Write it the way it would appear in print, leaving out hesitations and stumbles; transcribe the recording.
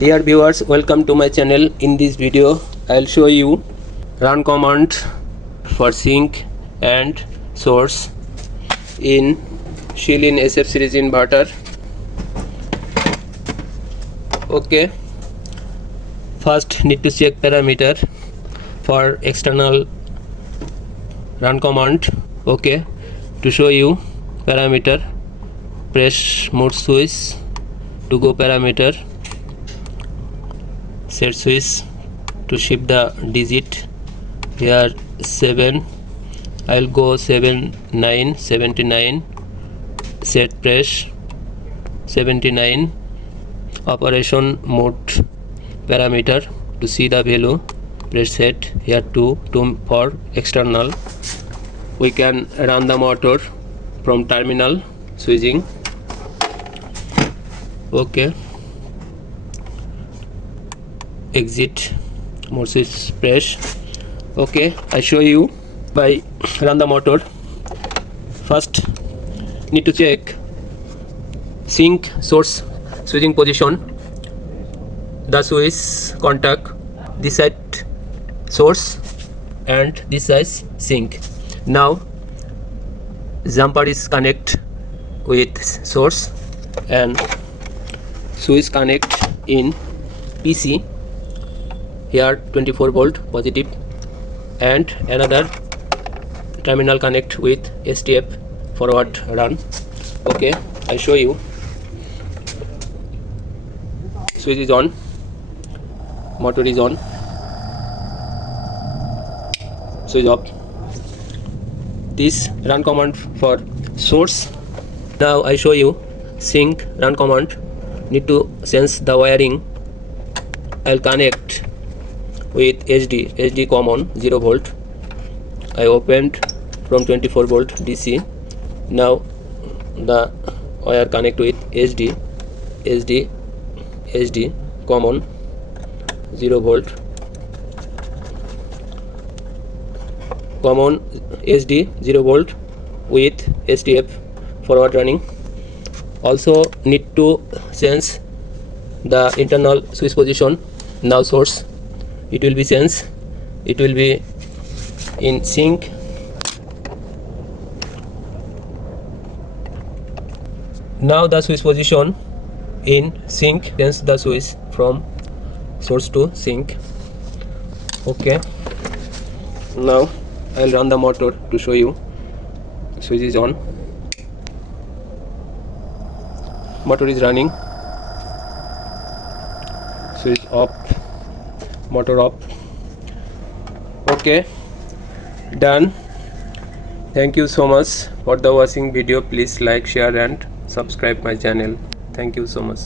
Dear viewers, welcome to my channel. In this video I'll show you run command for sink and source in Shihlin SF Series inverter. Okay, first need to check parameter for external run command. Okay, to show you parameter, press mode switch to go parameter, set switch to shift the digit here 7. I'll go 79 set press 79 operation mode parameter to see the value, press set here 2 for external. We can run the motor from terminal switching. Okay, exit mode switch press. Okay, I show you by run the motor. First need to check sink source switching position. The switch contact this side source and this side sink. Now jumper is connect with source and switch connect in PC. Here 24 volt positive and another terminal connect with STF forward run. Okay, I show you. Switch is on, motor is on, switch off. This run command for source. Now I show you sink run command. Need to sense the wiring. I'll connect with HD common 0 volt. I opened from 24 volt DC. Now the wire connect with HD common 0 volt, common HD 0 volt with STF forward running. Also need to sense the internal switch position. Now source, it will be sense, it will be in sink. Now the switch position in sink, sense the switch from source to sink. Okay, now I'll run the motor to show you. Switch is on, motor is running, switch off, motor off. Okay, done. Thank you so much for the watching video. Please like, share and subscribe my channel. Thank you so much.